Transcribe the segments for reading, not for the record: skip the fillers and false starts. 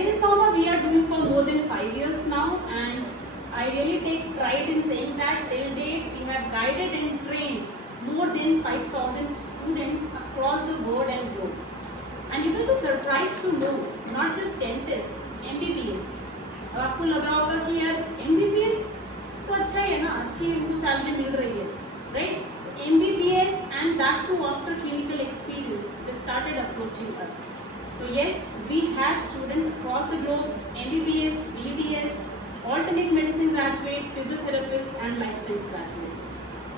Career in Pharma we are doing for more than 5 years now, and I really take pride in saying that till date we have guided and trained more than 5,000 students across the world and globe. And you will be surprised to know, not just dentist, MBBS. अब आपको लग रहा होगा कि यार MBBS तो अच्छा है ना, अच्छी इनको सैलरी मिल रही है, right? So MBBS and that too after clinical experience, they started approaching us. So yes, we have students across the globe, MBBS, BDS, alternate medicine graduate, physiotherapist and life science graduate.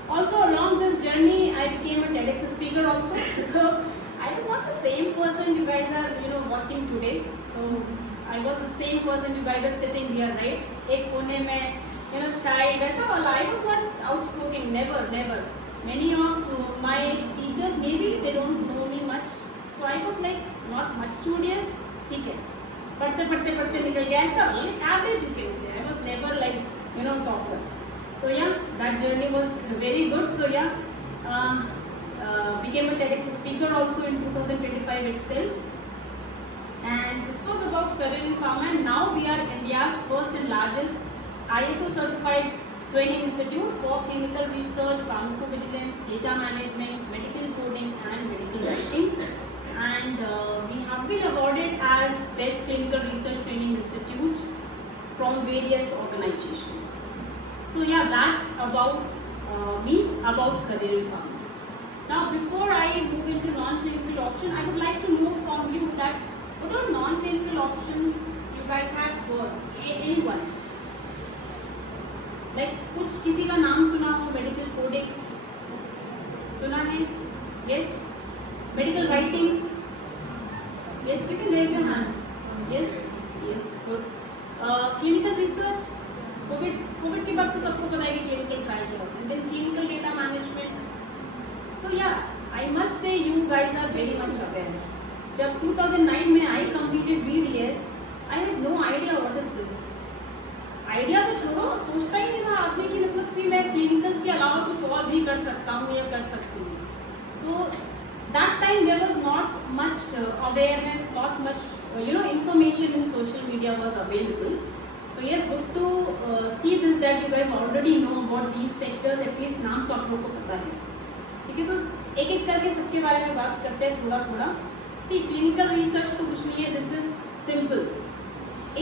Also along this journey, I became a TEDx speaker also. So I was not the same person you guys are, watching today. So I was the same person you guys are sitting here, right? एक कोने में, shy, वैसा वाला. I was not outspoken, never. Many of my teachers, maybe they don't know me much. So I was like not much studious, ठीक है. पढ़ते निकल गया ऐसा, like average you can say. I was never like, topper. So yeah, that journey was very good. So yeah, became a TEDx speaker also in 2025 itself. And this was about career in pharma, and now we are India's first and largest ISO certified training institute for clinical research, pharmacovigilance, data management, medical coding and medical writing. And we have been awarded as best clinical research training institute from various organizations. So yeah, that's about me, about career in pharma. Now before I move into non-clinical option, I would like to know from you that what are non-clinical options you guys have for anyone? Like कुछ किसी का नाम सुना हो, medical coding सुना है? Yes. Medical writing? Yes, you can raise your hand. Yes, good. Clinical research? Covid के बाद तो सबको पता है कि clinical trial क्या होता है. Then clinical data management. So yeah, I must say you guys are very much aware. जब 2009 में I completed BDS, I had no idea what is this. Idea तो छोड़ो, सोचता ही नहीं था आदमी की मतलब कि मैं क्लिनिकल्स के अलावा कुछ और भी कर सकता हूँ या कर सकती हूँ. तो that time there was not much awareness, not much information in social media was available. So yes, good to see this that you guys already know about these sectors. At least नाम तो आप लोगों को पता है. ठीक है, तो एक एक करके सबके बारे में बात करते हैं थोड़ा. See, clinical research तो कुछ नहीं है. This is simple.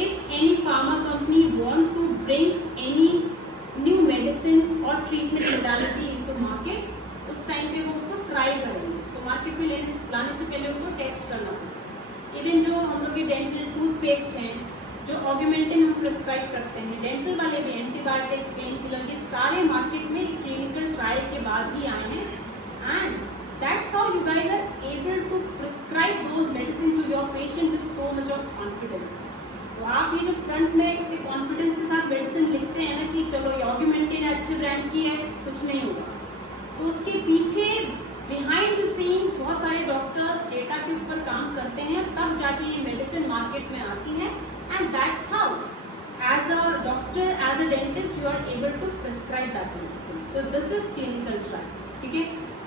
If any pharma company want to bring any new medicine or treatment modality into market, उस टाइम पे वो उसको ट्राई करेंगे. तो मार्केट में लाने से पहले उनको टेस्ट करना पड़ता है. इवन जो हम लोग के डेंटल टूथपेस्ट हैं, जो ऑगमेंटिन हम प्रिस्क्राइब करते हैं, डेंटल वाले भी एंटीबायोटिक्स, पेन किलर, ये सारे मार्केट में क्लिनिकल ट्रायल के बाद ही आए हैं. And that's how you guys are able to prescribe those medicine to your patient with so much of confidence. तो आप ये जो फ्रंट में एक कॉन्फिडेंस के साथ मेडिसिन लिखते हैं ना कि चलो ये ऑगमेंटिन है, अच्छे ब्रांड की है, कुछ नहीं होगा. तो उसके पीछे बिहाइंड द सीन बहुत सारे डॉक्टर्स डेटा के ऊपर काम करते हैं, तब जाके ये मेडिसिन मार्केट में आती है. And that's how as a doctor, as a dentist, you are able to prescribe that medicine. तो दिस इज क्लिनिकल ट्रायल. ठीक है,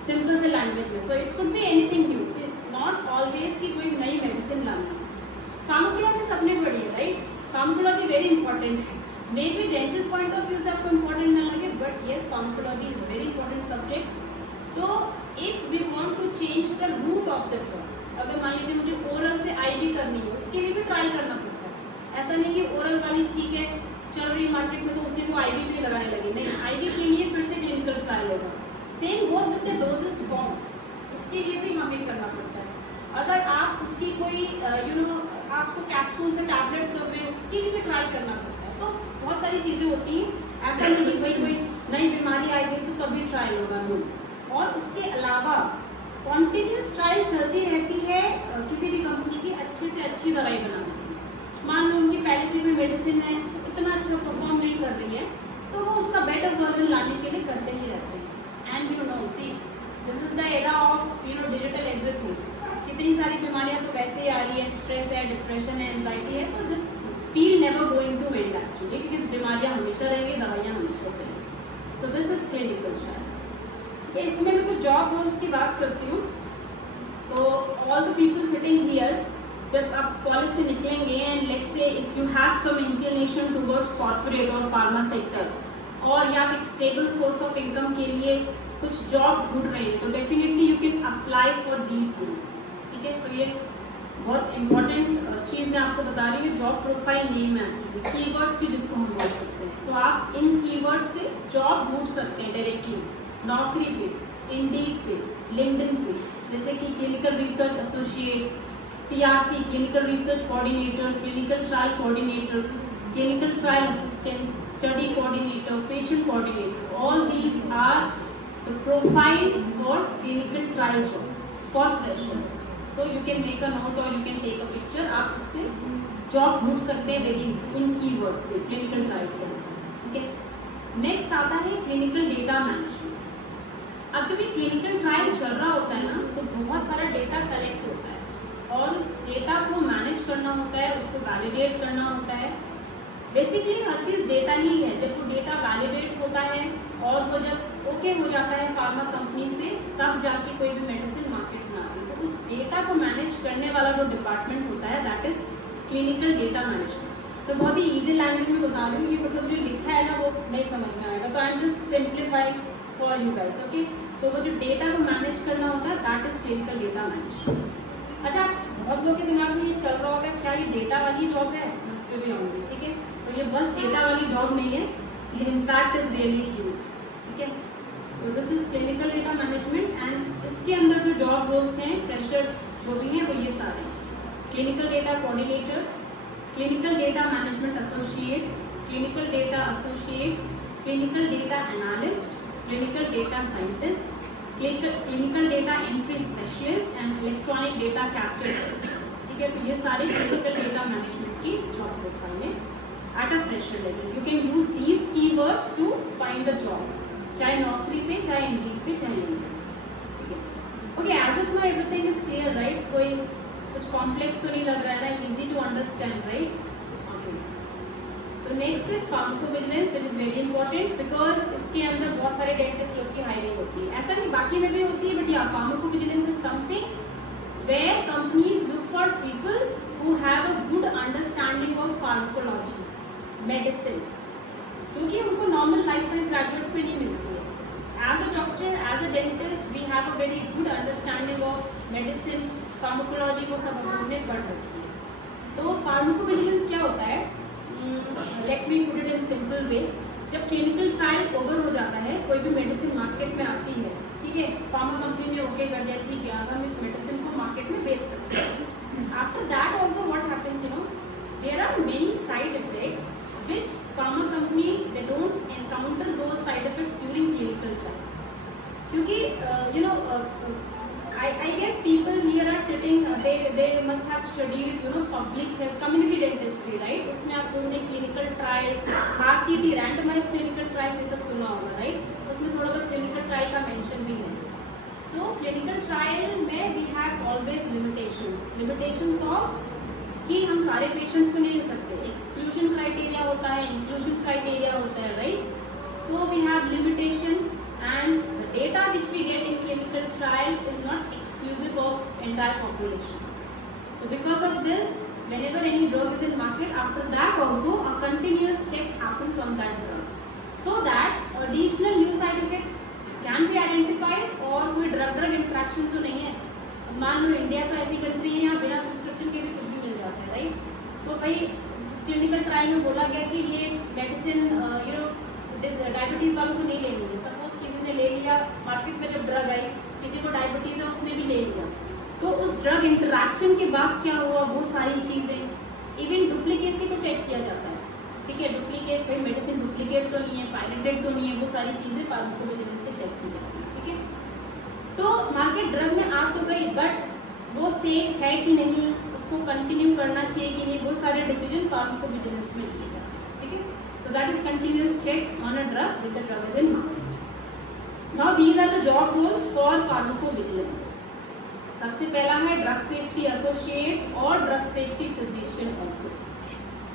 सिंपल से लैंग्वेज में. So it could be anything new, not always कि कोई नई मेडिसिन लाना. फार्माकोलॉजी सबने पढ़ी है, राइट? फार्माकोलॉजी वेरी इंपॉर्टेंट है. May be dental point of view से आपको इंपॉर्टेंट ना लगे, but yes, pharmacology is very important subject. तो if we want to change the route of the drug, अगर मान लीजिए मुझे ओरल से आईवी करनी है, उसके लिए भी ट्राई करना पड़ता है. ऐसा नहीं कि ओरल वाली ठीक है चल रही मार्केट में तो उसी को आईवी पे लगाने लगे. नहीं, आईवी के लिए फिर से क्लिनिकल ट्रायल होगा. Same goes with the doses form, उसके लिए भी हमें करना पड़ता है. अगर आप उसकी कोई आप उसको कैप्सूल से टैबलेट कर रहे हैं, उसके लिए भी ट्राई करना पड़ता है. तो बहुत सारी चीज़ें होती हैं. ऐसा नहीं कि भाई कोई नई बीमारी आई गई तो तभी ट्रायल होगा. नो. और उसके अलावा कॉन्टिन्यूस ट्रायल चलती रहती है किसी भी कंपनी की अच्छे से अच्छी दवाई बनाने की. मान लो उनकी पहले से कोई मेडिसिन है, इतना अच्छा परफॉर्म नहीं कर रही है, तो वो उसका बेटर वर्जन लाने के लिए करते ही रहते हैं. And you know, see this is the era of digital everything. कितनी सारी बीमारियां तो वैसे ही आ रही है, स्ट्रेस है, डिप्रेशन है, एंजाइटी है. तो this field never going to end actually, क्योंकि बीमारियां हमेशा रहेंगी, दवाइयां हमेशा चलेंगी. So this is clinical trial. इसमें मैं कुछ जॉब रोल्स की बात करती हूँ. तो all the people sitting here, जब आप कॉलेज से निकलेंगे and let's say if you have some inclination towards corporate और फार्मा सेक्टर, और या एक स्टेबल सोर्स ऑफ इनकम के लिए कुछ जॉब ढूंढ रहे हैं, तो definitely you can apply for these schools. ठीक है, सो ये बहुत इंपॉर्टेंट चीज़ मैं आपको बता रही हूँ। जॉब प्रोफाइल नेम है एक्चुअली, कीवर्ड्स भी जिसको हम बोल सकते हैं। तो आप इन कीवर्ड से जॉब ढूंढ सकते हैं डायरेक्टली नौकरी पे, इंडीड पे, लिंक्डइन पे, जैसे कि clinical research associate, CRC clinical research coordinator, clinical trial coordinator, clinical trial assistant, study coordinator, patient coordinator, all these are the profile for clinical trial jobs for freshers. So you can make a note और you can take a picture, आप इससे job ढूंढ सकते हैं very इन keyword से clinical trial के अंदर। ठीक है, नेक्स्ट आता है क्लिनिकल डेटा मैनेजमेंट। अब जब ये क्लिनिकल ट्रायल चल रहा होता है ना, तो बहुत सारा डेटा कलेक्ट होता है और उस डेटा को मैनेज करना होता है, उसको वैलिडेट करना होता है। बेसिकली हर चीज़ डेटा ही है। जब वो डेटा वैलिडेट होता है और वो जब ओके हो जाता है फार्मा कंपनी से, तब जाके कोई भी मेडिसिन मार्केट में आती है। तो उस डेटा को मैनेज करने वाला जो डिपार्टमेंट होता है that is clinical data management. तो बहुत ही ईजी लैंग्वेज में बता रही हूँ, ये मतलब जो लिखा है ना वो नहीं समझ में आएगा, तो I am just simplifying for you guys. Okay, तो वो जो डेटा को मैनेज करना होता है that is clinical data management. अच्छा, बहुत लोगों के दिमाग में ये चल रहा होगा क्या ये डेटा वाली जॉब है, उस पर भी आऊँगी। ठीक है, तो ये बस डेटा वाली जॉब नहीं है, इम्पैक्ट इज रियली ह्यूज। ठीक है, तो this is clinical data management and इसके अंदर जो जॉब रोल्स हैं फ्रेशर जो भी हैं वो ये सारे clinical data coordinator, clinical data management associate, clinical data associate, clinical data analyst, clinical data scientist, clinical data entry specialist and electronic data capture specialist. ठीक है, तो ये सारे क्लिनिकल डेटा मैनेजमेंट की जॉब प्रोफाइल है at a fresher level. You can use these keywords to find the job, चाहे नौकरी पे, चाहे इंडीड पे, चाहे लिंक्डइन। ठीक है, okay, as of now everything is clear right? कोई कुछ कॉम्प्लेक्स तो नहीं लग रहा है ना, easy to understand right? So next is pharmacovigilance which is very important because इसके अंदर बहुत सारे डेंटिस्ट लोग की हायरिंग होती है। ऐसा नहीं बाकी में भी होती है, बट या pharmacovigilance is something where companies look for people who have a good understanding of pharmacology, medicine, जो कि उनको नॉर्मल लाइफ साइंस ग्रेजुएट्स में नहीं मिलती है। As a doctor, as a dentist, we have a very good understanding of medicine, pharmacology को सब हम लोगों ने पढ़ रखी है। तो pharmacovigilance क्या होता है? Let me put it in simple way. जब क्लिनिकल ट्रायल ओवर हो जाता है, कोई भी मेडिसिन मार्केट में आती है, ठीक है, फार्मा कंपनी ने ओके कर दिया, ठीक है, अब हम इस मेडिसिन को मार्केट में बेच सकते हैं। After that also what happens, you know, there are many side effects which pharma company they don't encounter those side effects during clinical trial, क्योंकि you know I guess people here are sitting, they must have studied you know public health, community dentistry, right? उसमें आप लोगों ने clinical trials, RCT randomized clinical trials ये सब सुना होगा, right? उसमें थोड़ा बहुत clinical trial का mention भी है। So clinical trial में we have always limitations of कि हम सारे पेशेंट्स को नहीं ले सकते, एक्सक्लूजन क्राइटेरिया होता है, इंक्लूजन क्राइटेरिया होता है, right? So we have limitation and the data which we get in clinical trial is not exclusive of entire population. So because of this, whenever any drug is in market, after that also a continuous check happens on that drug so that additional new side effects can be identified और कोई drug interaction तो नहीं है। मान लो इंडिया तो ऐसी कंट्री है यहाँ बिना प्रिस्क्रिप्शन के भी कुछ भी मिल जाता है, राइट? तो भाई क्लिनिकल ट्रायल में बोला गया कि ये मेडिसिन यू नो डायबिटीज़ वालों को नहीं लेनी है। सपोज किसी ने ले लिया, मार्केट में जब ड्रग आई, किसी को डायबिटीज़ है उसने भी ले लिया, तो उस ड्रग इंटरेक्शन के बाद क्या हुआ, वो सारी चीज़ें, इवन डुप्लीकेसी को चेक किया जाता है। ठीक है, डुप्लीकेट, भाई मेडिसिन डुप्लीकेट तो नहीं है, पायरेटेड तो नहीं है, वो सारी चीज़ें फार्माकोविजिलेंस से चेक की जाती है। ठीक है, तो मार्केट ड्रग में आ तो गई, बट वो सेफ है कि नहीं, उसको कंटिन्यू करना चाहिए कि नहीं, वो सारे डिसीजन फार्माकोविजिलेंस में लिए जाते हैं। ठीक है, so that is continuous check on a drug with the drug is in market. Now these are the job roles for pharmacovigilance. सबसे पहला है ड्रग सेफ्टी एसोसिएट और ड्रग सेफ्टी फिजिशियन ऑल्सो।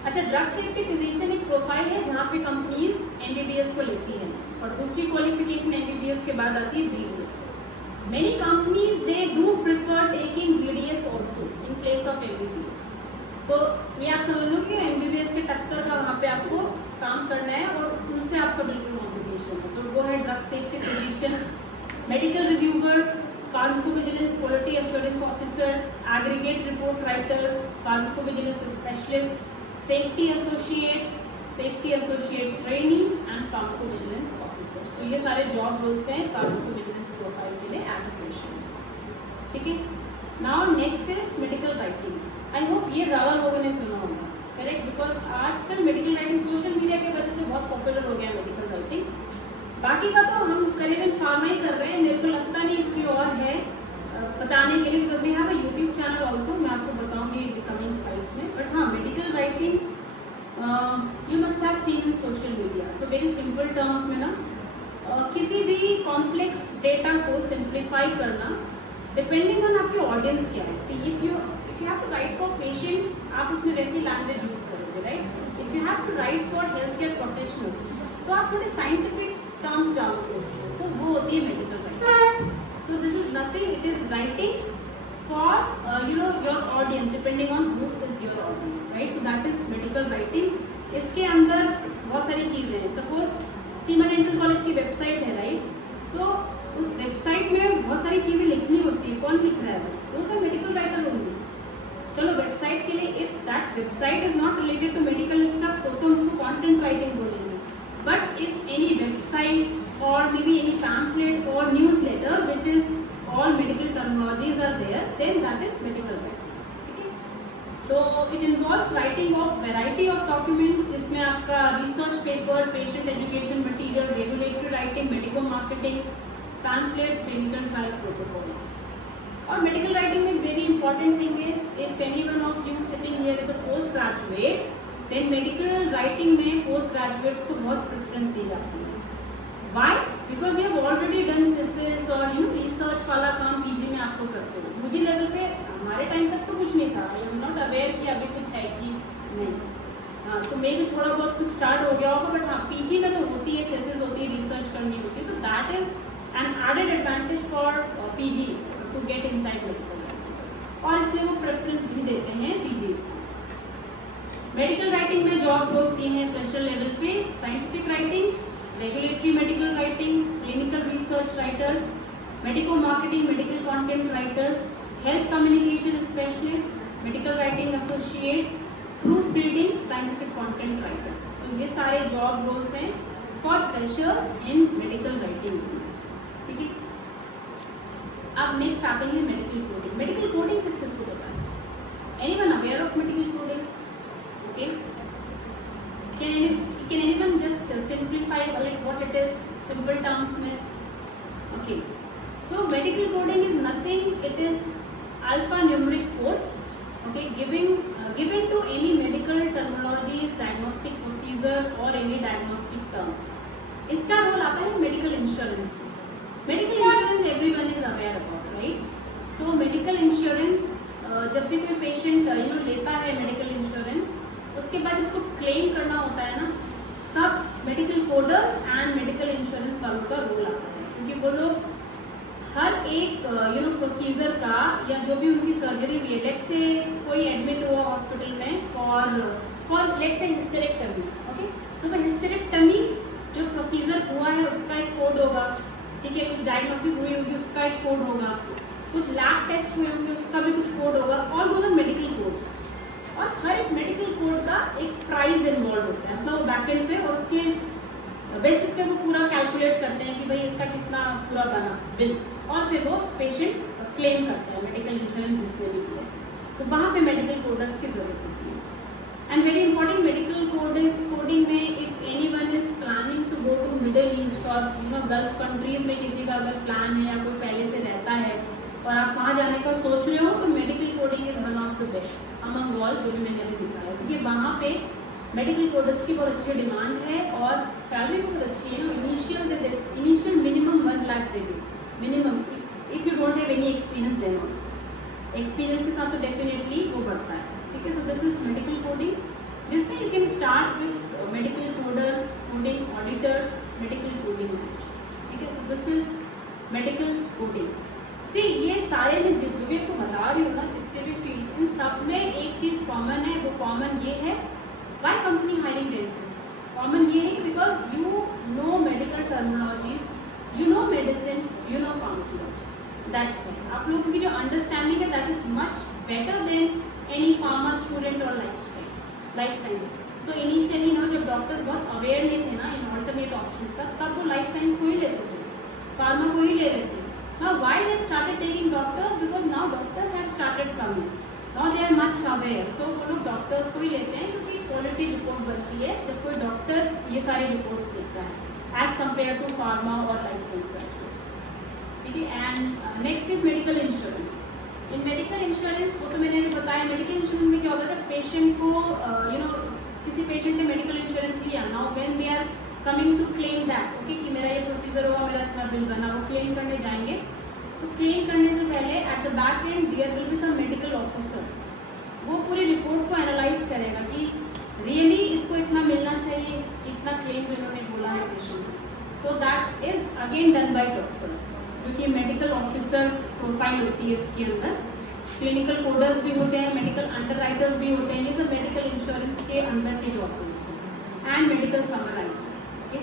अच्छा, ड्रग सेफ्टी फिजिशियन एक profile है जहाँ पे companies MBBS को लेती है और दूसरी क्वालिफिकेशन एमबीबीएस के बाद आती है BDS. Many companies they do prefer taking BDS also in place of MBBS. Medical reviewer, pharmacovigilance quality assurance officer, aggregate report writer, pharmacovigilance specialist, safety associate trainee and pharmacovigilance officer. तो ये सारे job roles हैं pharmacovigilance profile के लिए eight fresher. ठीक है, now next is medical writing. I hope ये ज़्यादा लोगों ने सुना होगा, करेक्ट, बिकॉज आजकल मेडिकल राइटिंग सोशल मीडिया की वजह से बहुत पॉपुलर हो गया मेडिकल राइटिंग। बाकी का तो हम करियर इन फार्मा ही कर रहे हैं, मेरे को लगता नहीं कोई और है बताने के लिए, because we have a YouTube channel also, मैं आपको बताऊंगी कमिंग स्लाइड्स में। बट हाँ, medical writing you must have seen in social media. तो वेरी सिंपल टर्म्स में ना किसी भी कॉम्प्लेक्स डेटा को सिंप्लीफाई करना डिपेंडिंग ऑन आपकी ऑडियंस क्या है। See if you have to write for patients, आप उसमें वैसी लैंग्वेज यूज करोगे, right. If you have to write for health care professionals, तो आप थोड़े साइंटिफिक टर्म्स डालोगे उसमें, तो वो होती है medical writing. So this is nothing, it is writing for your audience, depending on who is your audience, right. So that is medical writing. इसके अंदर बहुत सारी चीजें हैं। सपोज सीमा डेंटल कॉलेज की वेबसाइट है, राइट। सो उस वेबसाइट में बहुत सारी चीजें लिखनी होती है, कौन लिख रहा है वो सब मेडिकल राइटर होंगे। चलो वेबसाइट के लिए if that website is not related to medical stuff, तो उसको कंटेंट राइटिंग बोलेंगे। But if any website or maybe any pamphlet or newsletter which is all medical terminologies are there, then that is medical writing. Okay? So it involves writing of variety of documents, जिसमें आपका research paper, patient education material, regulatory writing, medico marketing, pamphlets, clinical trial protocols. और medical writing में very important thing is if any one of you sitting here is a post graduate, then medical writing में post graduates को बहुत preference दी जाती है। Why? Because you have already done thesis और research वाला काम पीजी में आप लोग करते हो। यूजी लेवल पे हमारे टाइम तक तो कुछ नहीं था, आई एम नॉट अवेयर कि अभी कुछ है कि नहीं। हाँ, तो मे भी थोड़ा बहुत कुछ स्टार्ट हो गया होगा, बट हाँ पीजी में तो होती है, thesis होती है, रिसर्च करनी होती है। तो that is an added advantage for PGs to get inside medical, और इसलिए वो प्रेफरेंस भी देते हैं पीजीज को। मेडिकल राइटिंग में जॉब रोल्स ये हैं फ्रेशर लेवल पे: scientific writing, regulatory medical writing, clinical research writer, medico marketing, medical content writer, health communication specialist, medical writing associate, proof reading, scientific content writer. So ये सारे job roles हैं for freshers in medical writing. ठीक है, अब नेक्स्ट आते हैं medical coding. Medical coding किस किस को पता है? Anyone aware of medical coding? Okay, can anyone just simplify like what it is, simple terms में? Okay, so medical coding is nothing, it is alphanumeric codes, okay, given to any medical terminologies, diagnostic procedure or any diagnostic term. इसका रोल आता है medical insurance में। Medical insurance everyone is aware about, right. So medical insurance जब भी कोई पेशेंट लेता है medical insurance, उसके बाद उसको क्लेम करना होता है ना, तब medical coders and medical insurance वालों का रोल आता है, क्योंकि वो लोग हर एक प्रोसीजर का या जो भी उनकी सर्जरी हुई है, लेट से कोई एडमिट हुआ हॉस्पिटल में फॉर लेट से hysterectomy, okay, so the hysterectomy जो प्रोसीजर हुआ है उसका एक कोड होगा, ठीक है, कुछ डायग्नोसिस हुई होगी उसका एक कोड होगा, कुछ लैब टेस्ट हुए होंगे उसका भी कुछ कोड होगा, और दोज आर मेडिकल कोड्स। और हर एक मेडिकल कोड का एक प्राइस इन्वॉल्व होता है, मतलब वो बैकएंड पे, और उसके बेसिस पे वो पूरा कैलकुलेट करते हैं कि भाई इसका कितना पूरा बना बिल, और फिर वो पेशेंट क्लेम करता है मेडिकल इंश्योरेंस जिसने भी किया। तो वहाँ पे मेडिकल कोडर्स की जरूरत होती है। And very important medical coding में if anyone is planning to go to Middle East और गल्फ कंट्रीज में किसी का अगर प्लान है या कोई पहले से रहता है और आप वहाँ जाने का सोच रहे हो, तो medical coding is one of the best among all जो भी मैंने अभी दिखाया, क्योंकि वहाँ पे मेडिकल कोडर्स की बहुत अच्छी डिमांड है और सैलरी बहुत अच्छी है ना। इनिशियल मिनिमम 1 लाख दे दे minimum, if you don't have any experience then also. Experience के साथ तो डेफिनेटली वो बढ़ता है, ठीक है। So this is medical coding, जिसमें you can start with medical coder, coding auditor, medical coding, ठीक है। So this is medical coding. See ये सारे मैं जितने भी आपको बता रही हूँ ना, जितने भी फील्ड, इन सब में एक चीज़ कॉमन है, वो कॉमन ये है, why company hiring dentist? Common ये है because you know medical terminologies, you know medicine, you know pharmacology. That's why आप लोगों की जो अंडरस्टैंडिंग है that is much better than any pharma student or life science. So initially ना जब डॉक्टर्स बहुत अवेयर नहीं थे ना इन alternate options का, तब वो लाइफ साइंस को ही लेते थे, फार्मा को ही ले रहे थे. Now why they started taking doctors? Because now doctors have started coming. Now they are much aware. So वो लोग डॉक्टर्स को ही लेते हैं क्योंकि क्वालिटी रिपोर्ट बनती है जब कोई डॉक्टर ये सारी रिपोर्ट्स देखता है एज कम्पेयर टू फार्मा और लाइफ साइंस ग्रेजुएट्स. ठीक है. And next is medical insurance. In medical insurance वो तो मैंने बताया, मेडिकल इंश्योरेंस में क्या होता है, पेशेंट को किसी पेशेंट ने मेडिकल इंश्योरेंस लिया, now when they are coming to claim that okay कि मेरा ये प्रोसीजर होगा, मेरा इतना बिल बना, वो क्लेम करने जाएंगे. तो क्लेम करने से पहले at the back end there will be some medical officer. वो पूरी रिपोर्ट को एनालाइज करेगा कि रियली इसको इतना मिलना चाहिए, इतना क्लेम इन्होंने बोला है पेशेंट को. सो that is again done by doctors, क्योंकि मेडिकल ऑफिसर प्रोफाइल होती है इसके अंदर. क्लिनिकल कोडर्स भी होते हैं, मेडिकल अंडरराइटर्स भी होते हैं, ये सब मेडिकल इंश्योरेंस के अंदर के जॉब हैं. And medical summariser. Okay.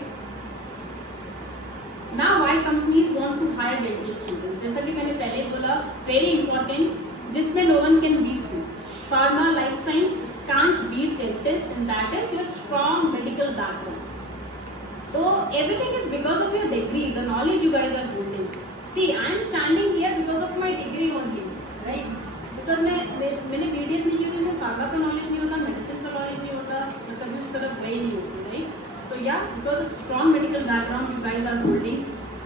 Now why companies want to hire dental students, जैसा कि मैंने पहले बोला, वेरी इंपॉर्टेंट, जिसमें no one can beat you. Pharma life science can't beat dentist, and that is your strong medical background. So everything is because of your degree, the knowledge you guys are holding. See, I am standing here because of my degree only, right? Because मैंने BDS नहीं की थी, मुझे फार्मा का नॉलेज नहीं होता, मेडिसिन का नॉलेज नहीं होता, मैं कभी उस तरफ गई नहीं होती, right? So yeah, because of strong medical background you guys are holding,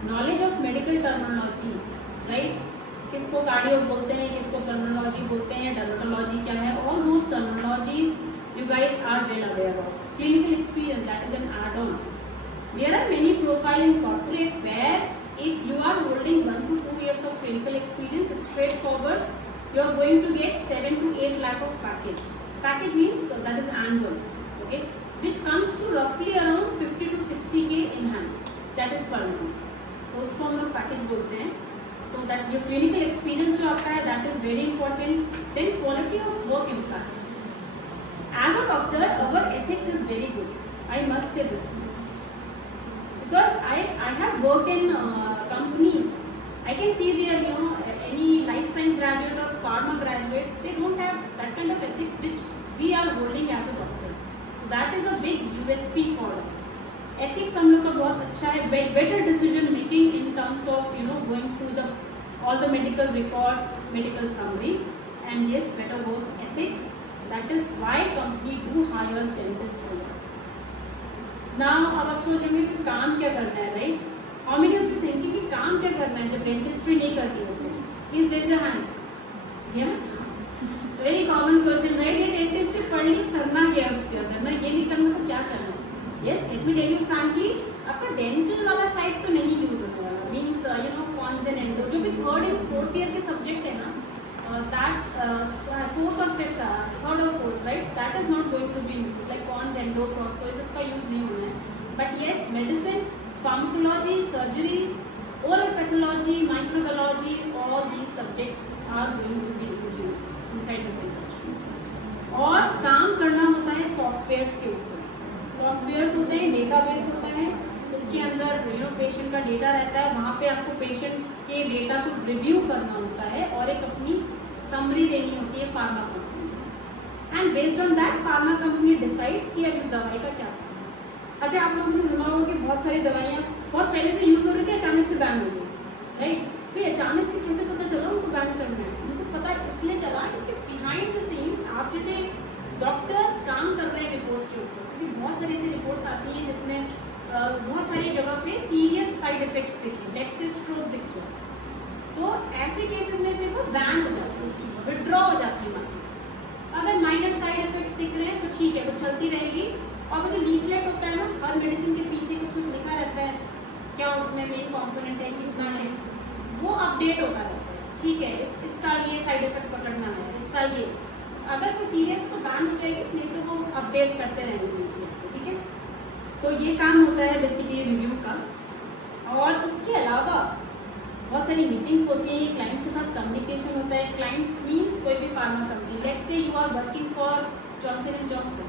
knowledge of medical terminologies, right? किसको कार्डियो बोलते हैं, किसको पल्मोनोलॉजी बोलते हैं, डर्मेटोलॉजी क्या है, all those terminologies you guys are well aware of. Clinical experience, that is an add on. There are many profile in corporate where if you are holding 1 to 2 years of clinical experience, straight forward you are going to get 7 to 8 lakh of package. Package means that is annual, okay, which comes to roughly around 50 to 60k in hand, that is per month. So उसको हम लोग पैकेज बोलते हैं. So that your clinical experience जो आपका है, that is very important. Then quality of work impact. As a doctor, our ethics is very good. I must say this because I have worked in companies. I can see there, any life science graduate or pharma graduate, they don't have that kind of ethics which we are holding as a doctor. So that is a big USP for us. Ethics हम लोग का बहुत अच्छा है. Better decision making in terms of going through all the medical records, medical summary, and yes, better work ethics. That is why company do hire dentists for that. Now अब आप सोच रहे हैं कि काम क्या करना है, right? How many of you thinking कि काम क्या करना है जब dentistry नहीं करती होते? Please raise your hand. Yeah. Very common question, right? ये dentistry पढ़ ली, करना क्या है उसके अंदर? ना ये नहीं करना तो क्या करना? Yes, let me tell you frankly, आपका डेंटल वाला साइड तो नहीं यूज होता है. मीन्स कॉन्स एंड एंडो जो भी 3rd and 4th ईयर के सब्जेक्ट है ना, दैट 4th और 5th, 3rd और 4th, right, that is not going to be use. Like cons, endo, क्रॉस्को, ये सब का यूज नहीं होना है. But yes, medicine, pharmacology, surgery, oral pathology, microbiology, all these subjects are going to be introduced inside this industry. और काम करना होता है सॉफ्टवेयर्स के ऊपर. सॉफ्टवेयर्स होते हैं, डेटाबेस होता है, उसके अंदर पेशेंट का डेटा रहता है, वहाँ पे आपको पेशेंट के डेटा को रिव्यू करना होता है और एक अपनी समरी देनी होती है pharma company. And based on that pharma company decides कि अब इस दवाई का क्या करना है. अच्छा, आप लोगों ने सुना होगा कि बहुत सारी दवाइयाँ बहुत पहले से यूज हो रही थी, अचानक से बैन हो गई, राइट? तो अचानक से कैसे पता चला उनको बैन करना है? उनको पता इसलिए चला क्योंकि बिहाइंड द सीन्स आप जैसे डॉक्टर्स काम कर रहे हैं रिपोर्ट के ऊपर, क्योंकि बहुत सारी ऐसी रिपोर्ट्स आती हैं जिसमें बहुत सारी जगह पे सीरियस साइड इफेक्ट्स दिखे, लेट्स से स्ट्रोक दिख जाए, तो ऐसे केसेस में फिर वो बैन हो जाती है, विड्रॉ हो जाती है मार्केट से. अगर माइनर साइड इफेक्ट्स दिख रहे हैं तो ठीक है, वो चलती रहेगी. और वो जो लीफलेट होता है ना, हर मेडिसिन के पीछे कुछ कुछ लिखा रहता है, क्या उसमें मेन कॉम्पोनेंट है, कितना है, वो अपडेट होता रहता है. ठीक है, इस साल ये साइड इफेक्ट पकड़ना है, इस साल ये. अगर कोई सीरियस तो बैन हो जाएगी, नहीं तो वो अपडेट करते रहेंगे. ठीक है, तो ये काम होता है बेसिकली रिव्यू का. और उसके अलावा बहुत सारी मीटिंग्स होती हैं, क्लाइंट के साथ कम्युनिकेशन होता है. क्लाइंट मीन्स कोई भी pharma company, let's say you are working for Johnson and Johnson.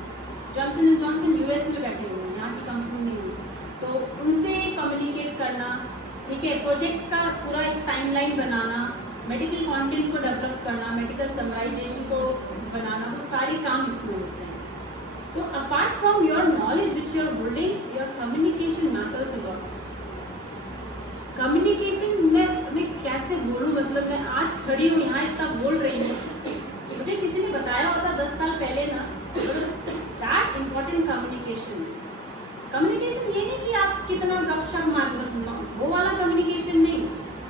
Johnson and Johnson US में बैठे हुए हैं, यहाँ की कंपनी नहीं है, तो उनसे कम्युनिकेट करना, ठीक है, प्रोजेक्ट्स का पूरा एक टाइमलाइन बनाना, मेडिकल कंटेंट को डेवलप करना, मेडिकल समराइजेशन को बनाना, वो सारे काम इसमें होते हैं। तो apart from your knowledge which you are holding, your communication matters a lot. Communication मैं कैसे बोलूँ, मतलब मैं आज खड़ी हूँ यहाँ इतना बोल रही हूँ, मुझे किसी ने बताया होता 10 साल पहले ना, that important communication is. Communication ये नहीं कि आप कितना गपशप मार लो, वो वाला कम्युनिकेशन नहीं,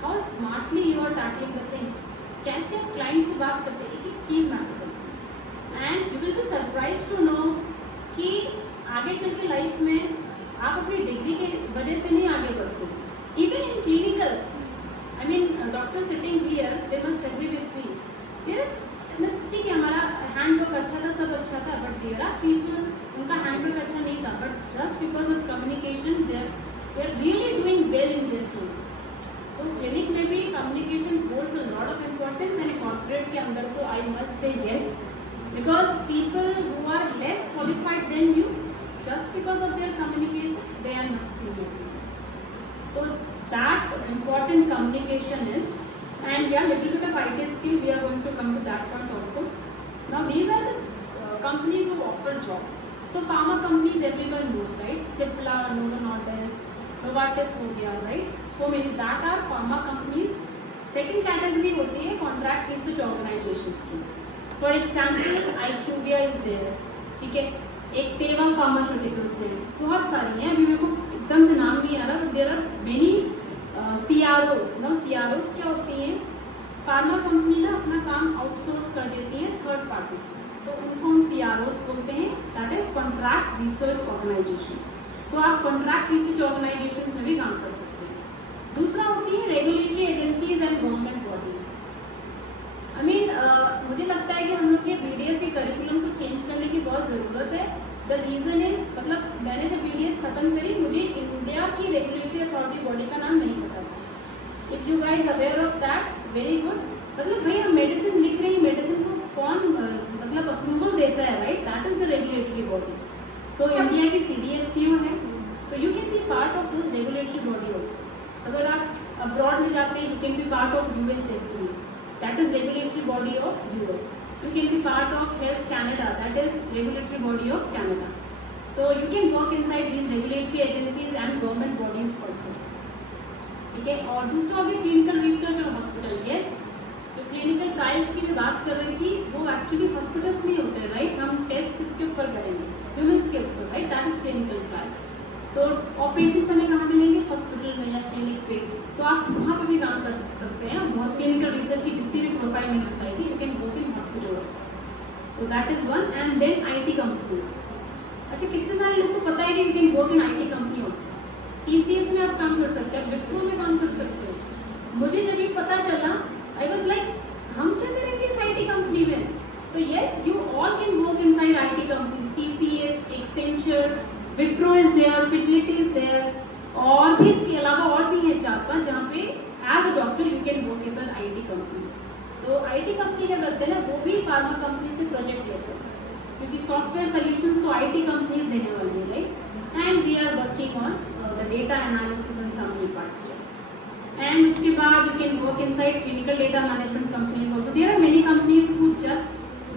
how smartly you are tackling the things, कैसे आप क्लाइंट से बात करते हैं, एक एक चीज़ मैटर करती है। And you will be surprise to know कि आगे चल के लाइफ में आप अपनी डिग्री के वजह से नहीं आगे बढ़ते। Even in clinicals, I mean, doctor sitting here, they must agree with me. ठीक है, हमारा हैंडवर्क अच्छा था, सब अच्छा था, बट देयर आर पीपल उनका हैंडवर्क अच्छा नहीं था, but just because of communication they are really doing well in their field. So clinic में भी communication holds a lot of importance, and corporate के अंदर तो I must say yes, because people who are less qualified than you, just because of their communication they are not senior. So that important communication is, and yeah, little bit of IT skill, we are going to come to that point also. Now these are the companies who offer job. So pharma companies everyone knows, right? Cipla, Novo Nordisk, Novartis हो गया, right? So many that are pharma companies. Second category होती है contract research organizations की. For example, IQVIA is there, ठीक है? एक Teva Pharmaceuticals है, बहुत सारी हैं, अभी मेरे को एकदम से नाम नहीं आ रहा, but there are many CROs। No CROs क्या होती हैं, फार्मा कंपनी ना अपना काम आउटसोर्स कर देती है थर्ड पार्टी, तो उनको हम CROs बोलते हैं, that is contract research organization. तो आप कॉन्ट्रैक्ट रिसर्च ऑर्गेनाइजेशन में भी काम कर सकते हैं। दूसरा होती है regulatory agencies and government bodies. I mean मुझे लगता है कि हम लोग के BDS के करिकुलम को चेंज करने की बहुत ज़रूरत है। द रीज़न इज, मतलब मैंने जब BDS खत्म करी, मुझे इंडिया की रेगुलेटरी अथॉरिटी बॉडी का नाम नहीं पता था। If you guys aware of that, very good. मतलब भाई हम मेडिसिन लिख रहे हैं, मेडिसिन को कौन मतलब अप्रूवल देता है, right? That is the regulatory body. So India की CDSCO है, सो you can be part of this regulatory body also. अगर आप अब्रॉड में जाते हैं, you can be part of USA, that is regulatory body of US। You can be part of Health Canada, that is regulatory body of Canada. So you can work inside these regulatory agencies and government bodies also. ठीक है, और दूसरा हो गया clinical research और hospital. Yes, जो clinical trials की मैं बात कर रही थी, वो एक्चुअली हॉस्पिटल्स में होते हैं, राइट? हम टेस्ट किसके ऊपर करेंगे, ह्यूमन्स के ऊपर, right? That is clinical trial. So और पेशेंट्स हमें कहाँ मिलेंगे, हॉस्पिटल में या क्लिनिक पे, तो आप वहाँ पर भी काम कर सकते हैं। बहुत क्लिनिकल रिसर्च की जितनी भी प्रोफाइल मैंने बताई थी, you can work in hospital also. तो that is one. And then IT companies. अच्छा, कितने सारे लोग को पता है कि you can work in IT company also. TCS में आप काम कर सकते हैं, विप्रो में काम कर सकते हो। मुझे जब ये पता चला, आई वॉज लाइक, हम क्या करेंगे इस IT कंपनी में? तो yes, you all can work inside IT companies. TCS, Accenture, Wipro is there, Fidelity is there, और भी इसके अलावा और भी है 4-5 जहाँ पे as a doctor you can work in IT company. तो IT कंपनी क्या करते हैं ना, वो भी फार्मा कंपनी से प्रोजेक्ट लेते हैं, क्योंकि सॉफ्टवेयर सोल्यूशंस तो IT कंपनीज देने वाली है, right? And we are working on the data analysis and some department. And उसके बाद you can work inside clinical data management companies also. There are many companies who just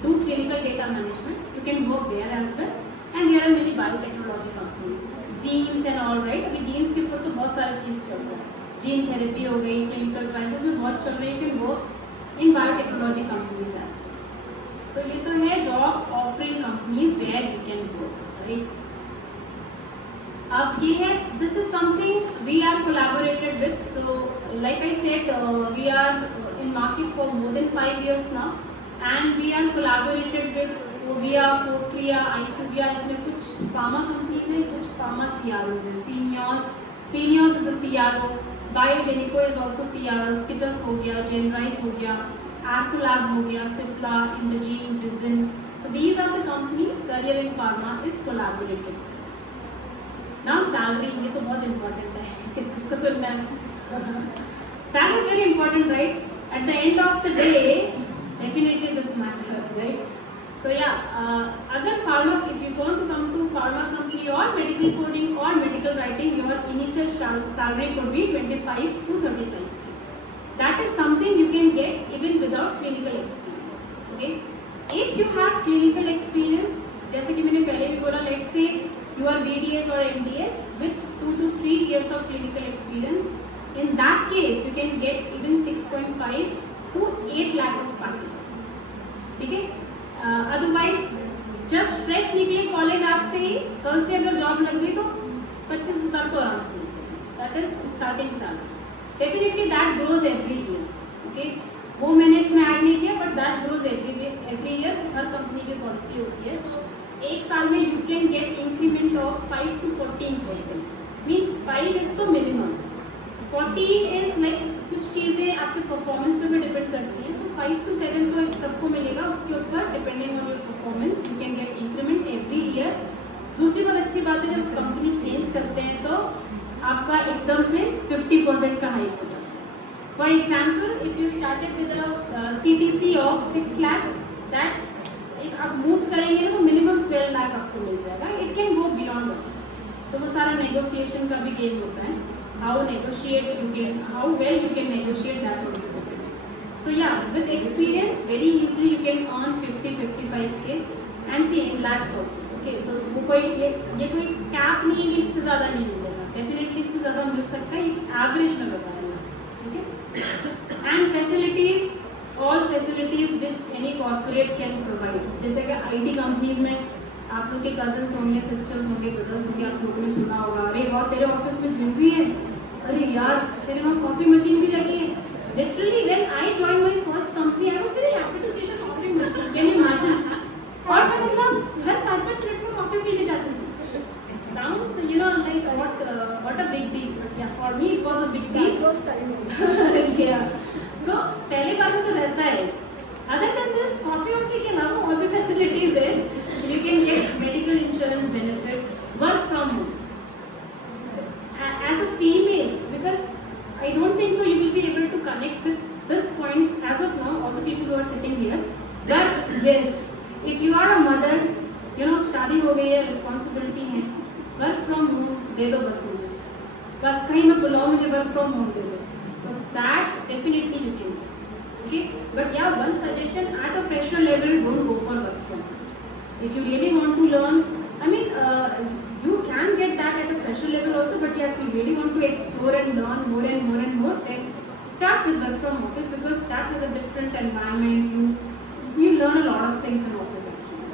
do clinical data management, you can work there as well. And there are many biotechnology companies, genes and all, right? अभी genes के ऊपर तो बहुत सारा चीज़ चल रहा है, gene therapy हो गई, क्लिनिकल ट्रायल्स में बहुत चल रही है, you can work in biotechnology companies as well. So ये तो है job offering companies where you can work, right? अब ये है, this is something we are collaborated with. So like I said, we are in market for more than 5 years now, and we are collaborated with Ovia, Fortrea, IQVIA। इसमें कुछ pharma companies हैं, कुछ pharma CROs हैं। Seniors is the CRO, बायोजेनिको is also CRO, स्किटस हो गया, जेनराइस हो गया, Arcolab हो गया, Cipla, Indegene, Dizin। So these are the company career in pharma is collaborated. Now salary, ये तो बहुत important है, किसको सुनना है? Salary is very important, right? At the end of the day, definitely this matters, right? So yeah, अगर pharma, if you you want to come to pharma company or medical coding or medical writing, your initial salary could be 25 to 35. That is something you can get even without clinical experience. Okay? If you have clinical experience, जैसे कि मैंने पहले भी बोला, let's say you are BDS or MDS with 2 to 3 years of clinical experience. In that case, you can get even 6.5 to 8 lakh of package. ठीक है? Otherwise, just fresh निकले कॉलेज आज से ही, कल से अगर जॉब लग गई तो 25,000 तो आराम से मिल जाएगा. That is starting salary. Definitely that grows every year. Okay? वो मैंने इसमें ऐड नहीं किया, but that grows every year. हर कंपनी की पॉलिसी होती है. So एक साल में you can get increment of 5 to 14%. Means 5 is तो minimum. 14 is like कुछ चीज़ें आपके परफॉर्मेंस पे भी डिपेंड करती हैं. तो 5 to 7 तो सबको मिलेगा. उसके ऊपर depending on your performance you can gate increment every year. दूसरी बहुत अच्छी बात है, जब कंपनी चेंज करते हैं तो आपका एकदम से 50% का हाइक हो जाता है. For example, if you started with CTC of 6 lakh, that if आप मूव करेंगे तो मिनिमम 12 लाख आपको मिल जाएगा. It can go beyond also. तो वो सारा नेगोशिएशन का भी गेम होता है. How negotiate you can, how well you can negotiate that also depends. So yeah, with experience, very easily you can earn 50-55K and see in lakhs also. Okay, so वो कोई ये कोई कैप नहीं है कि इससे ज़्यादा नहीं मिलेगा. Definitely इससे ज़्यादा मिल सकता है. एवरेज में बता रहा हूँ. Okay, and facilities, all facilities which any corporate can provide. जैसे कि IT कंपनीज में आप लोग के कजन्स होंगे, सिस्टर्स होंगे, ब्रदर्स होंगे, आप लोगों ने सुना होगा, अरे बहुत तेरे ऑफिस में जिम भी है, अरे यार तेरे वहाँ कॉफी मशीन भी लगी है. Literally when I join my first company I was very happy to see the coffee machine. Can you imagine? और मैं मतलब हर 5-5 मिनट में कॉफी पीने जाती थी. Sounds you know like what a big deal. या for me it was a big deal first time. या तो पहली बार में तो रहता है. अदर देन दिस कॉफी के अलावा और भी फैसिलिटीज है. You can get medical insurance benefit, work from home. As a female, because I don't think so you will be able to connect with this point as of now, all the people who are sitting here. But yes, if you are a mother, you know शादी हो गई है, responsibility है, work from home दे दो बस मुझे. बस कहीं मत बुलाओ मुझे, work from home दे दो. So that definitely you can. Okay, but yeah, one suggestion at a fresher level, don't go for work from home. If you really want to learn, I mean, you can get that at a fresher level also, but yeah, if you really want to explore and learn more and more and more, then start with work from office, because that has a different environment. You learn a lot of things in office actually.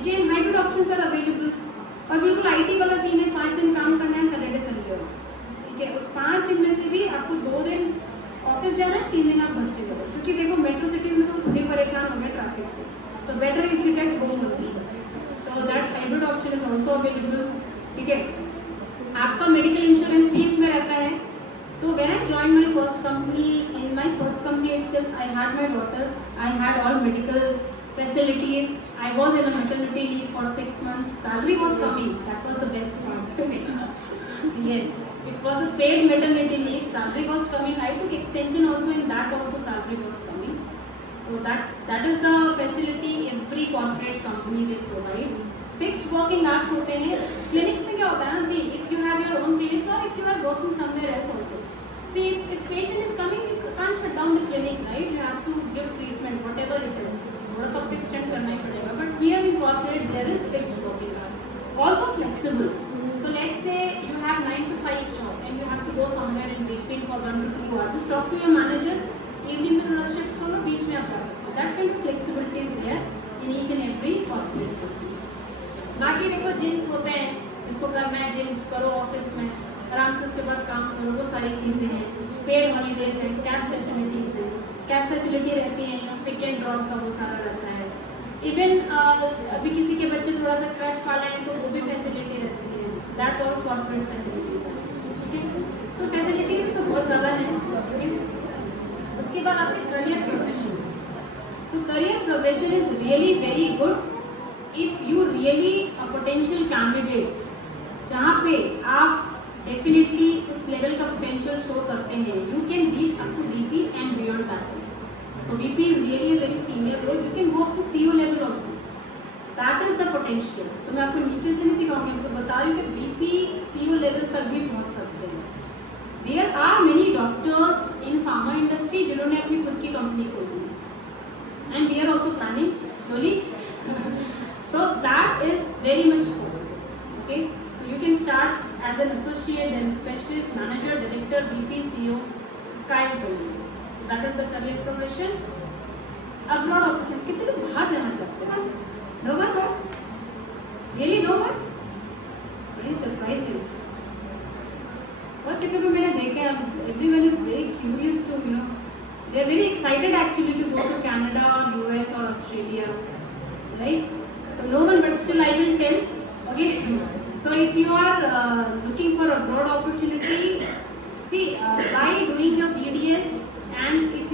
Okay, and hybrid options are available. और बिल्कुल IT वाला सीन है, 5 दिन काम करना है, Saturday Sunday. ठीक है, उस 5 दिन में से भी आपको 2 दिन ऑफिस जाना है, 3 दिन आप घर से करो. क्योंकि देखो मेट्रो सिटीज में तो खुद ही परेशान हो गए ट्रैफिक से. So better you sit at home only. So that hybrid option is also available. ठीक है, आपका मेडिकल इंश्योरेंस भी इसमें रहता है. So when I joined my first company, in my first company itself, I had my daughter. I had all medical facilities. I was in a maternity leave for 6 months. Salary was coming. That was the best part. Yes, it was a paid maternity leave. Salary was coming. I took extension also. In that also salary was coming. So that is the facility every corporate company they provide. Fixed working hours होते हैं. Clinics में क्या होता है ना, see if you have your own clinics or if you are working somewhere else also. See if patient is coming, you can't shut down the clinic, right? You have to give treatment, whatever it is. थोड़ा तो extend करना ही पड़ेगा. But here in corporate there is fixed working hours. Also flexible. So let's say you have 9 to 5 job and you have to go somewhere in between for 1 to 2 hours. Just talk to your manager. Evening में थोड़ा शिफ्ट करो, बीच में आप जा सकते हो. That kind of flexibility is there in each and every corporate company. बाकी देखो जिम्स होते हैं, इसको करना है जिम करो ऑफिस में, आराम से उसके बाद काम करो, वो सारी चीज़ें हैं. पेड हॉलीडेज हैं, कैब फैसिलिटीज हैं, कैब फैसिलिटी रहती है, पिक एंड ड्रॉप का वो सारा रहता है. इवन अभी किसी के बच्चे थोड़ा सा क्रच वाला है तो वो भी फैसिलिटी रहती है. दैट ऑल कॉर्पोरेट फैसिलिटीज है. ठीक है, सो फैसिलिटीज तो बहुत ज़्यादा है. उसके बाद आपके career progression. So career progression is really very good if you really a potential candidate, जहाँ पे आप डेफिनेटली उस लेवल का पोटेंशियल शो करते हैं, you can reach up to VP and beyond that. So VP is really very senior role. You can go up to CEO level also. That is the potential. तो मैं आपको नीचे से नहीं दिखाऊंगी, आपको बता रही हूँ कि बीपी सीईओ लेवल तक भी पहुंच सकते हैं। There are many doctors in pharma industry जिन्होंने अपनी खुद की कंपनी खोली है, and we are also planning slowly. So that is very much possible. Okay, so you can start as an associate, then specialist, manager, director, VP, CEO. Sky is the limit. So that is the career progression. Abroad option. कितने लोग बाहर जाना चाहते हैं? No one? Really no one? Very surprising. बहुत जगह पे मैंने देखे हैं, everyone is very curious to they are very excited actually to go to Canada, US or Australia, right? So no one, but still I will tell. Okay. So if you are looking for a broad opportunity, see by doing your BDS, and if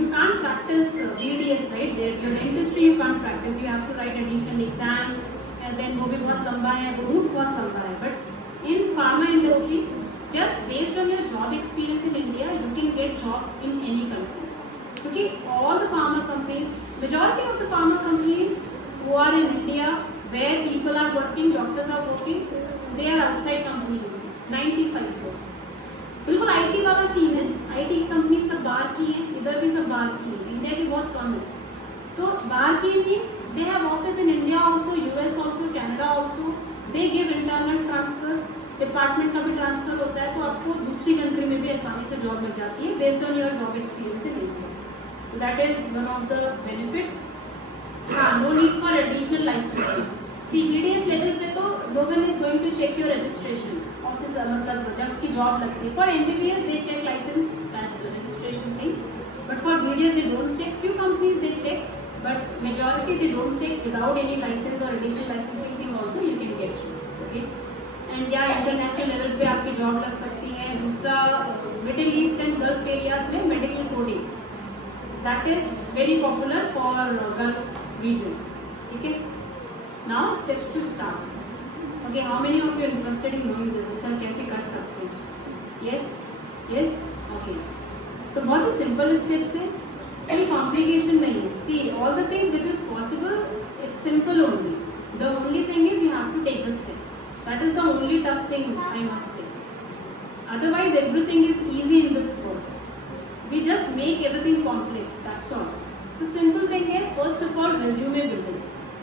you can't practice BDS, right? Your dentistry you can't practice. You have to write additional exam, and then वो भी बहुत लंबा है, वो route बहुत लंबा है. But in pharma industry, just based on your job experience in India, you can get job in any country. Okay, all the pharma companies, majority of the pharma companies who are in India, where people are working, doctors are working, they are outside company. 95%. बिल्कुल IT वाला सीन है। IT की कंपनी सब बाहर की हैं, इधर भी सब बाहर की हैं, इंडिया की बहुत कम है। तो बाहर की means they have office in India also, US also, Canada also. They give internal transfer, department का भी ट्रांसफर होता है, तो आपको दूसरी कंट्री में भी आसानी से जॉब मिल जाती है based on your job experience in India. That is one of the benefit. हाँ, no need for additional licence. See BDS level पे तो no one is going to check your registration officer, मतलब जब की जॉब लगती है। For MBBS they check licence that registration thing, but for BDS they don't check. Few companies they check, but majority they don't check. Without any licence और additional licensing thing also you can get job. Okay, and या international level पे आपकी job लग सकती है। दूसरा, Middle East and Gulf areas में medical coding, that is very popular for Gulf region. ठीक है, now steps to start. Okay, how many of you interested in doing this? Sir कैसे कर सकते हैं? Yes yes, okay. सो बहुत ही simple steps है, कोई कॉम्प्लिकेशन नहीं है। See all the things which is possible, it's simple only. The only thing is you have to take the step. That is the only tough thing I must say. Otherwise, everything is easy in this world. We just make everything complex. That's all. So simple thing here. First of all, resume building.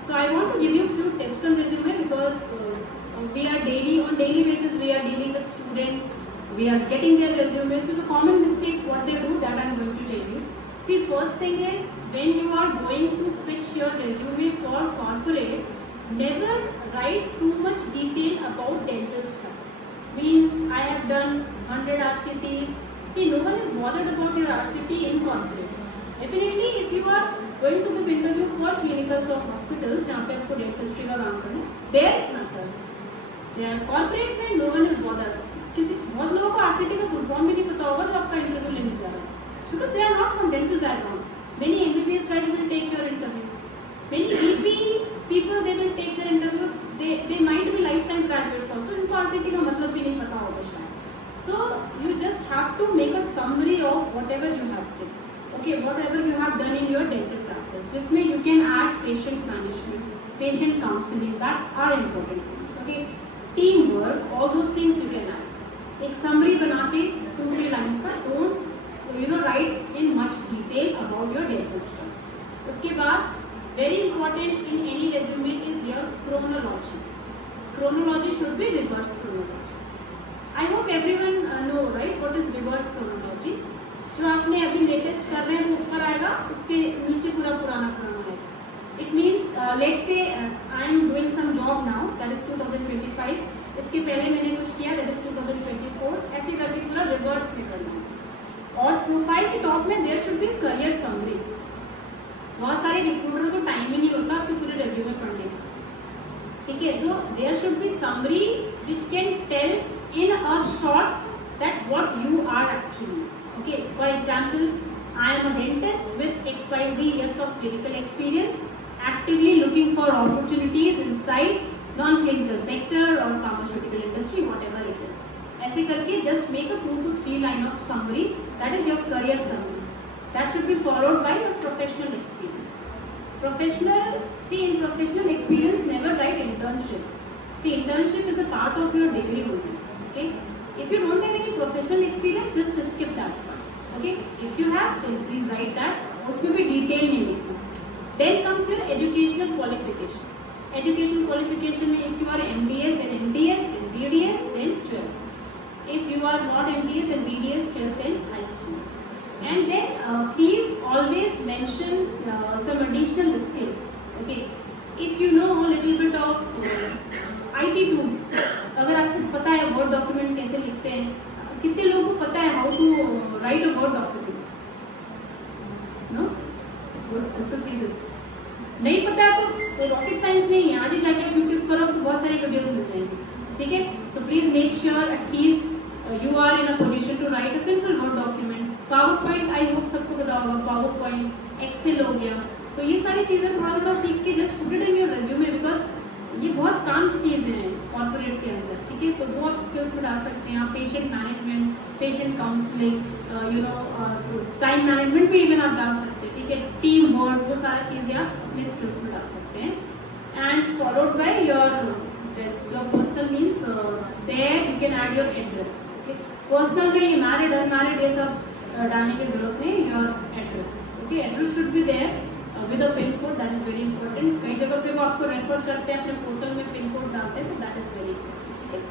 So I want to give you a few tips on resume because we are on daily basis we are dealing with students. We are getting their resumes. So the common mistakes what they do, that I am going to tell you. See, first thing is when you are going to pitch your resume for corporate, never write too much detail about dental stuff. Means I have done 100 RCTs. See, no one is bothered about your RCT in corporate. Definitely, if you are going to give interview for clinicals or hospitals, जहाँ पे आपको dentistry का काम करना है, there it matters. Corporate में no one is bothered. बहुत लोगों को RCT का full form भी नहीं पता होगा जो आपका इंटरव्यू लेने जा रहा है, because they are not from dental background. Many MBBS guys will take your interview. Many EP people they will take their interview. They might be life science graduates also. इनको RCT का मतलब भी नहीं पता होगा शायद. So you just have to make a summary of whatever you have done. Okay, whatever you have done in your dental practice. जिसमें you can add patient management, patient counseling, that are important things. Okay, teamwork, all those things you can add. एक summary बना के 2-3 lines का, don't write in much detail about your dental stuff. उसके बाद very important in any resume is your chronology. Chronology should be reverse chronology. I hope everyone know, right, what is reverse chronology. जो आपने अभी लेटेस्ट कर रहे हैं वो ऊपर आएगा, उसके नीचे पूरा पुराना आएगा. It means let's say I am doing some job now, that is 2025. इसके पहले मैंने कुछ किया, that is 2024. ऐसे करके पूरा रिवर्स में करना है. और प्रोफाइल के टॉप में there should be career summary. बहुत सारे रिक्रूटर को टाइम ही नहीं होता आपके पूरे रेज्यूमे पढ़ने का. ठीक है, तो there should be summary which can tell in a short that what you are actually. Okay, for example, I am a dentist with XYZ years of clinical experience, actively looking for opportunities inside non-clinical sector or pharmaceutical industry, whatever it is. ऐसे करके just make a 2 to 3 line of summary, that is your career summary. That should be followed by your professional experience. Professional, see in professional experience never write internship. See, internship is a part of your degree only. Okay, if you don't have any professional experience, just skip that part. Okay, if you have, then please write that. उसमें भी detail नहीं लिखना. Then comes your educational qualification. Education qualification में if you are MDS, then MDS, then BDS, then 12. If you are not MDS, then BDS, 12, then high school. And then please always mention some additional skills. Okay, if you know a little bit of IT tools, अगर आपको पता है word document कैसे लिखते हैं, कितने लोगों को पता है how to write a word document? No, good to see this. नहीं पता है तो रॉकेट साइंस नहीं है, आज ही जाके आप यूट्यूब करो तो बहुत सारी वीडियोस मिल जाएंगी. ठीक है, so please make sure at least you are in a position to write a simple word document. PowerPoint I hope सबको पता होगा, PowerPoint, Excel हो गया. तो ये सारी चीज़ें थोड़ा थोड़ा सीख के just put it in your resume because ये बहुत काम की चीज़ें हैं कॉर्पोरेट के अंदर. ठीक है, तो वो आप स्किल्स में डाल सकते हैं. आप patient management, patient counselling, time management भी इवन आप डाल सकते हैं. ठीक है, टीम वर्क, वो सारी चीज़ें आप अपने स्किल्स में डाल सकते हैं. And followed by your personal means there you can add your address. Personal में मैरिड अनमैरिड ये सब डालने की जरूरत नहीं. Your address, okay, address should be there with a pin code. That is very important. कई जगह पे वो आपको रेफर करते हैं, अपने पोर्टल में पिन कोड डालते हैं, तो दैट इज वेरी इंपॉर्टेंट.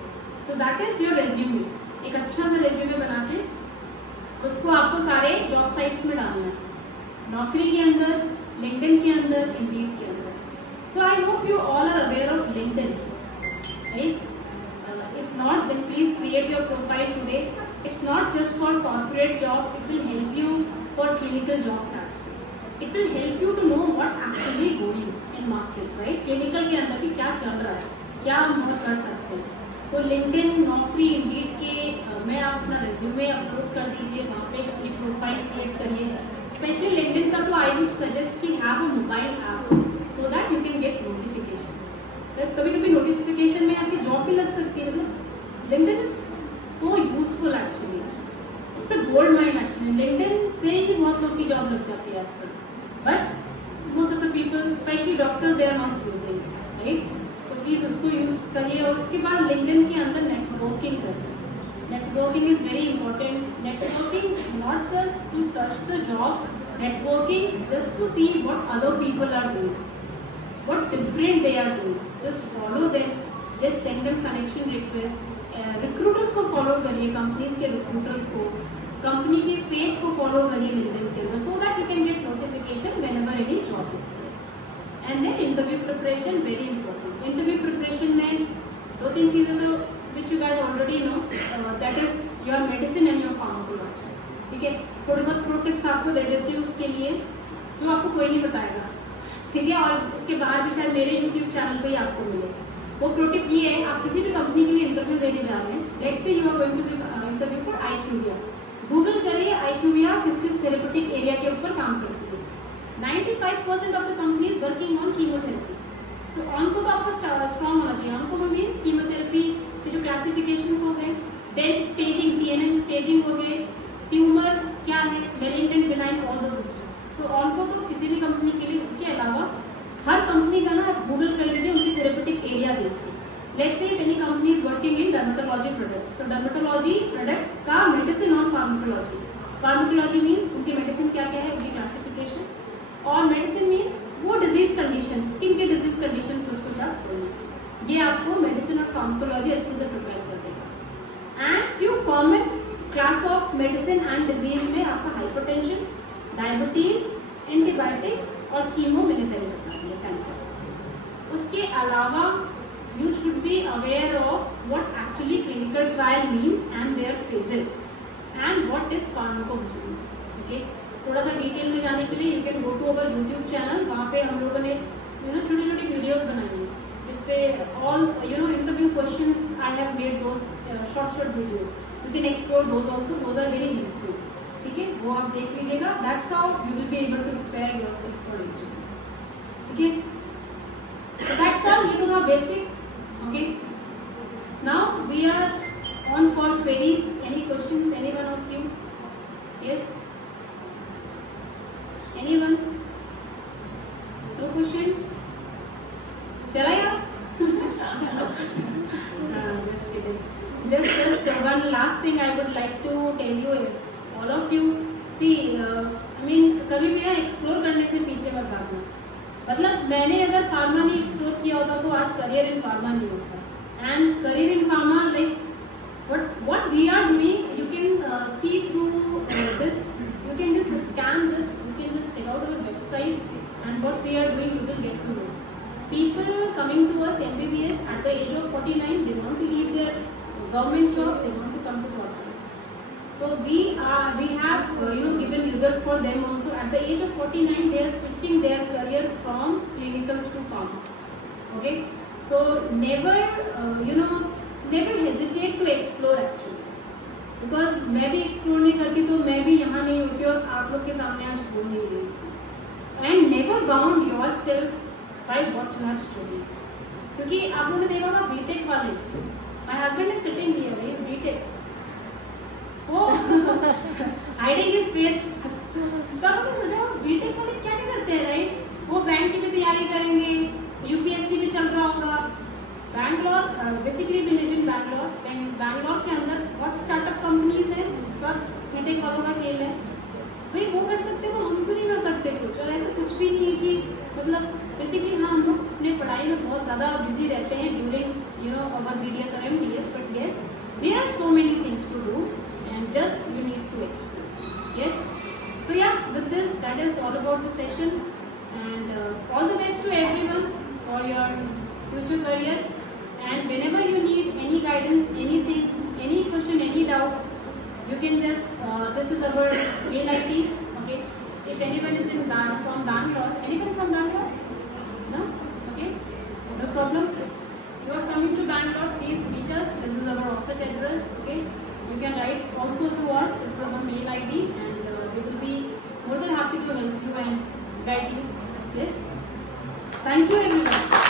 तो दैट इज योर रेज्यूमे. एक अच्छा सा रेज्यूमे बना के उसको आपको सारे जॉब साइट्स में डालना है. नौकरी के अंदर, लिंक्डइन के अंदर, इंडीड के अंदर. So I hope you all are aware of LinkedIn, right? If not, then please create your profile today. It's not just for corporate job, it will help you for clinical jobs as well. It will help you to know what actually going in market, right? Clinical के अंदर भी क्या चल रहा है, क्या हम कर सकते हैं. तो LinkedIn, नौकरी, Indeed के में आप अपना resume अपलोड कर दीजिए, वहाँ पे अपनी प्रोफाइल क्रिएट करिए. स्पेशली LinkedIn का तो I would suggest कि have a mobile app so that you can get notification. कभी कभी नोटिफिकेशन में आपकी जॉब भी लग सकती है. मतलब LinkedIn is so useful actually. It's a gold mine actually. LinkedIn से ही बहुत लोग की जॉब लग जाती है आजकल. But most of the people, specially doctors, they are not using, right? So please उसको यूज करिए. और उसके बाद लिंक्डइन के अंदर नेटवर्किंग करिए. Networking is very important. Networking not just to search the job, networking just to see what other people are doing, what different they are doing. Just follow them, just send them connection request. Recruiters को follow करिए, companies के recruiters को, company के page को follow करिए LinkedIn के अंदर, so that you can get notification whenever any job is there. And then interview preparation very important. Interview preparation में दो तीन चीज़ें तो which you guys already know, that is your medicine and your pharmacology. ठीक है, थोड़ी बहुत pro tips आपको दे देती हूँ उसके लिए, जो आपको कोई नहीं बताएगा. ठीक है, और इसके बाहर भी शायद मेरे YouTube चैनल पे ही आपको मिले. वो प्रो टिप ये है, आप किसी भी कंपनी के लिए इंटरव्यू देने जा रहे हैं, let's say you are going to interview for IQVIA. Google करिए IQVIA किस किस थेरेपेटिक एरिया के ऊपर काम करती है. 95% of the companies working on chemotherapy. तो ऑनको तो आपको स्ट्रॉन्ग होना चाहिए. ऑनको में मीन्स कीमोथेरेपी के जो क्लासिफिकेशन हो गए, देन स्टेजिंग, TNM स्टेजिंग हो गए, ट्यूमर क्या है, मेलिग्नेंट, बिनाइन, ऑल दो सिस्टम. सो ऑनको तो किसी भी कंपनी के लिए. उसके अलावा हर कंपनी का ना आप गूगल कर लीजिए, उनकी थेरेपेटिक एरिया देखिए. Let's say many company is working in dermatology products. तो डर्मेटोलॉजी प्रोडक्ट्स का मेडिसिन और फार्माकोलॉजी. फार्माकोलॉजी मीन्स उनकी मेडिसिन क्या क्या है, उनकी क्लासिफिकेशन. और मेडिसिन मीन्स वो डिजीज कंडीशन, स्किन के डिजीज कंडीशन कुछ आप बोलिए. ये आपको मेडिसिन और फार्माकोलॉजी अच्छे से प्रिपेयर कर देगा. And few common class of medicine and disease में आपका हाइपरटेंशन, डायबिटीज, एंटीबायोटिक्स और कीमो मैंने पहले बता दिया, कैंसर. उसके अलावा you should be aware of what actually clinical trial means and their phases and what is pharmacovigilance. Okay, थोड़ा सा डिटेल में जाने के लिए you can go to our YouTube channel. वहाँ पे हम लोगों ने छोटी छोटी वीडियोस बनाई हैं जिसपे all interview questions I have made those short videos. You can explore those also, those are very helpful. ठीक है, वो आप देख लीजिएगा. That's how you will be able to prepare yourself for interview. ठीक है, so that's all. ये तो था basic. Okay, now we are on for queries. Any questions, anyone of you? Yes, anyone? Shall I ask? Just one last thing I would like to tell you, all of you. See, I mean, कभी भी एक्सप्लोर करने से पीछे मत भागना. मतलब मैंने अगर फार्मा नहीं एक्सप्लोर किया होता तो आज करियर इन फार्मा नहीं होता. And career in pharma, like what we are doing, you can see through this. You can just scan this. You can just check out our website, and what we are doing, you will get to know. People coming to us MBBS at the age of 49, they want to leave their government job, they want to come to corporate. So we have given results for them also. At the age of 49, they are switching their career from clinicals to pharma. Okay, so never never hesitate to explore actually. Because मैं भी explore नहीं करती तो मैं भी यहाँ नहीं होती और आप लोग के सामने आज बोल नहीं रही. And never bound yourself by what you have studied. क्योंकि आप लोगों ने देखा होगा बीटेक वाले, my husband is sitting here, he is BTech. Oh, hiding his face. कब भी सोचा बीटेक वाले क्या क्या करते हैं, राइट? वो बैंक की भी तैयारी करेंगे, यूपीएससी भी चल रहा होगा. Bangalore, basically we live in Bangalore. बैंगलोर के अंदर बहुत स्टार्टअप कंपनीज हैं, सब बीटेक वालों का खेल है. भाई वो कर सकते हो, हम क्यों नहीं कर सकते कुछ? और ऐसा कुछ भी नहीं है कि मतलब बेसिकली हाँ हम लोग अपने पढ़ाई में बहुत ज़्यादा बिजी रहते हैं ड्यूरिंग अवर BDS और MDS, but yes there are so many things to do and just you need to explore. Yes, so yeah with this that is all about the session and all the best to everyone for your future career. And whenever you need any guidance, anything, any question, any doubt, you can just this is our mail ID. Okay, if anyone is from Bangalore, anyone from Bangalore? No? Okay, no problem. You are coming to Bangalore, please meet us. This is our office address. Okay, you can write also to us. This is our mail ID, and we will be more than happy to help you and guide you. Yes, thank you everyone.